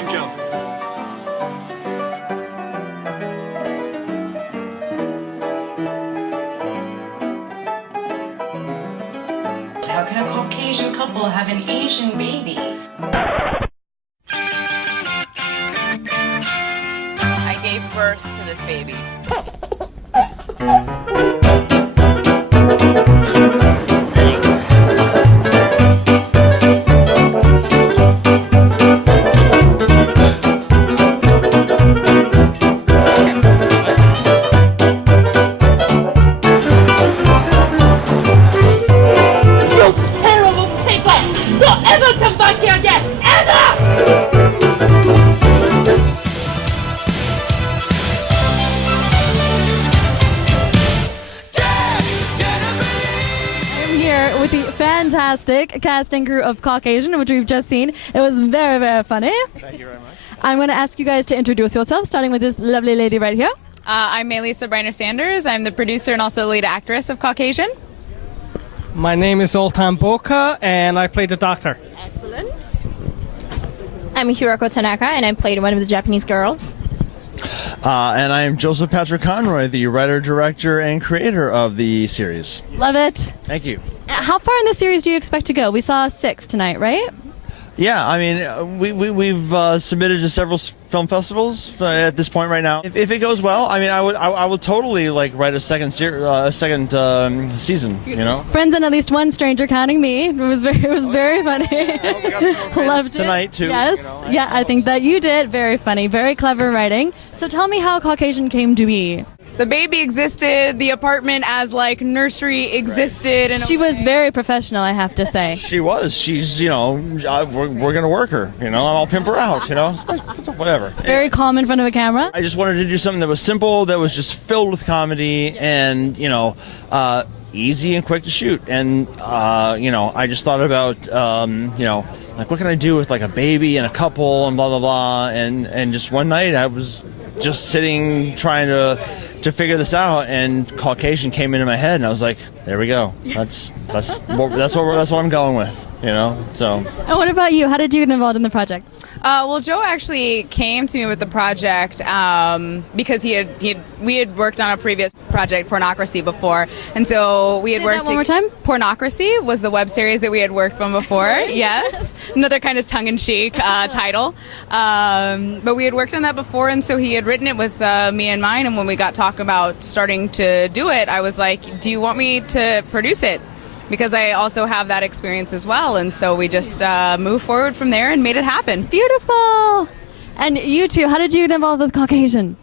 I'm Joe. How can a Caucasian couple have an Asian baby? I gave birth to this baby. With the fantastic cast and crew of Caucasian, which we've just seen. It was very, very funny. Thank you very much. I'm going to ask you guys to introduce yourselves, starting with this lovely lady right here. I'm Melissa Briner Sanders. I'm the producer and also the lead actress of Caucasian. My name is Zoltan Boka, and I play the doctor. Excellent. I'm Hiroko Tanaka, and I played one of the Japanese girls. And I am Joseph Patrick Conroy, the writer, director, and creator of the series. Love it. Thank you. How far in the series do you expect to go? We saw 6 tonight, right? Yeah, I mean, we've submitted to several film festivals at this point right now. If it goes well, I mean, I would totally like write a second season. You know, Friends and at least one stranger, counting me. It was very funny. Loved it tonight too. Yes, you know, yeah, I think that you did. Very funny, very clever writing. So tell me how Caucasian came to be. The baby existed, the apartment as like nursery existed. And She was very professional, I have to say. she was. She's, you know, we're gonna work her. You know, I'll pimp her out. You know, whatever. Very calm in front of a camera. I just wanted to do something that was simple, that was just filled with comedy, and you know, easy and quick to shoot. And you know, I just thought about you know, like what can I do with like a baby and a couple and blah blah blah. And just one night I was just sitting trying to figure this out, and Caucasian came into my head, and I was like, there we go. That's what I'm going with. You know. So. And what about you? How did you get involved in the project? Well, Joe actually came to me with the project because we had worked on a previous project, Pornocracy, before, and so we had Say worked. that one more time. Pornocracy was the web series that we had worked on before. Yes, another kind of tongue-in-cheek title, but we had worked on that before, and so he had written it with me in mind. And when we got talking about starting to do it, I was like, "Do you want me to produce it?" Because I also have that experience as well. And so we just moved forward from there and made it happen. Beautiful. And you two, how did you get involved with Caucasian?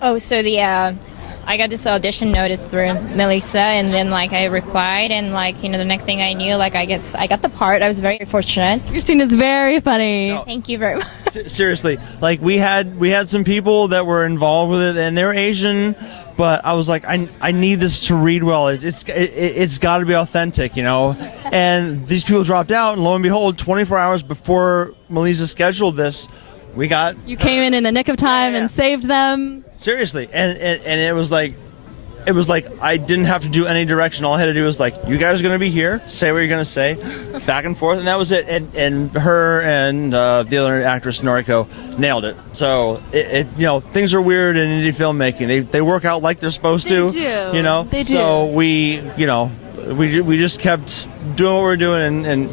Oh, so I got this audition notice through Melissa, and then like I replied, and like, you know, the next thing I knew, like I guess I got the part. I was very fortunate. Your scene is very funny. No. Thank you very much. Seriously, like we had some people that were involved with it, and they're Asian, but I was like, I need this to read well. It's got to be authentic, you know. And these people dropped out, and lo and behold, 24 hours before Melissa scheduled this, we got. You came in the nick of time and saved them. Seriously, and it was like I didn't have to do any direction. All I had to do was like, you guys are going to be here, say what you're going to say, back and forth, and that was it. And her and the other actress Noriko nailed it. So it you know, things are weird in indie filmmaking. They work out like they're supposed to. They do. You know. They do. So we just kept doing what we're doing, and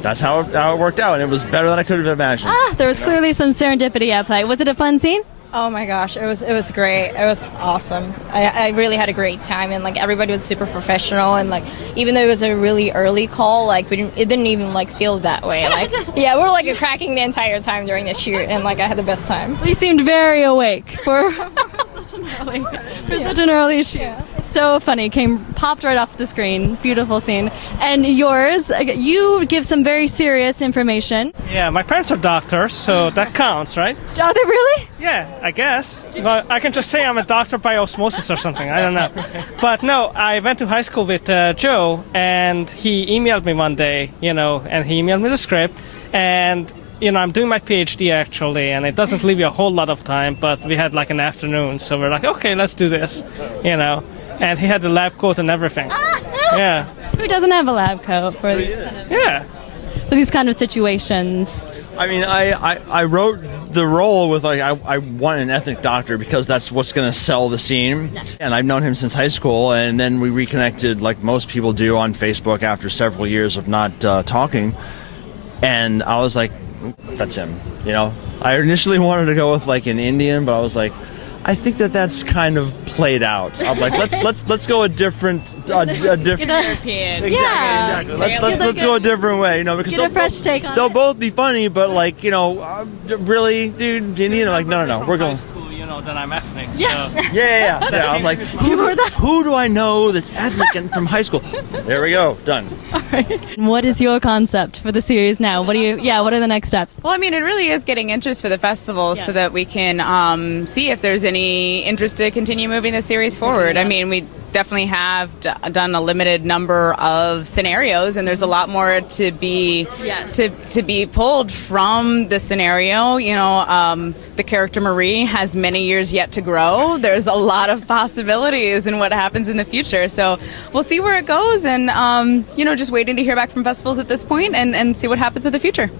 that's how it worked out, and it was better than I could have imagined. There was clearly some serendipity at play. Was it a fun scene? Oh my gosh, it was great. It was awesome. I really had a great time, and like everybody was super professional, and like even though it was a really early call, like it didn't even like feel that way. Like yeah, we were like cracking the entire time during the shoot, and like I had the best time. You seemed very awake for such an early shoot. Yeah. So funny, popped right off the screen. Beautiful scene. And yours, you give some very serious information. Yeah, my parents are doctors, so that counts, right? Are they really? Yeah, I guess. But I can just say I'm a doctor by osmosis or something. I don't know. But no, I went to high school with Joe, and he emailed me one day, you know, and he emailed me the script, and you know, I'm doing my PhD actually, and it doesn't leave you a whole lot of time, but we had like an afternoon, so we're like, okay, let's do this, you know. And he had the lab coat and everything. Yeah. Who doesn't have a lab coat for these? Yeah. for these kind of situations? I mean, I wrote the role with like I want an ethnic doctor because that's what's going to sell the scene. And I've known him since high school, and then we reconnected like most people do on Facebook after several years of not talking. And I was like, that's him. You know, I initially wanted to go with like an Indian, but I was like, I think that's kind of played out. I'm like, let's go a different European. Exactly. Let's go a different way, you know, because Get a fresh take on they'll it. both be funny, but like, you know, really, dude, you know, like, no, we're going. School, you know, that I'm ethnic. Yeah. So. Yeah. I'm like, who do I know that's ethnic and from high school? There we go, done. What is your concept for the series now? What are the next steps? Well, I mean, it really is getting interest for the festival so that we can see if there's any interest to continue moving the series forward. I mean, we definitely have done a limited number of scenarios, and there's a lot more to be to be pulled from the scenario. You know, the character Marie has many years yet to grow. There's a lot of possibilities in what happens in the future. So we'll see where it goes, and you know, just waiting to hear back from festivals at this point and see what happens in the future.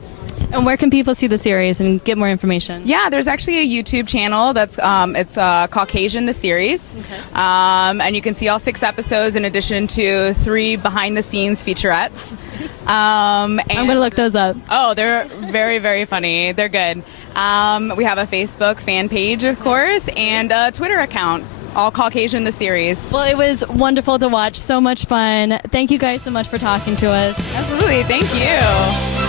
And where can people see the series and get more information? Yeah, there's actually a YouTube channel that's it's CaucAsian the series, and you can see all 6 episodes in addition to 3 behind-the-scenes featurettes. I'm going to look those up. Oh, they're very, very funny. They're good. We have a Facebook fan page, of course, and a Twitter account. All CaucAsian the series. Well, it was wonderful to watch. So much fun. Thank you guys so much for talking to us. Absolutely. Thank you.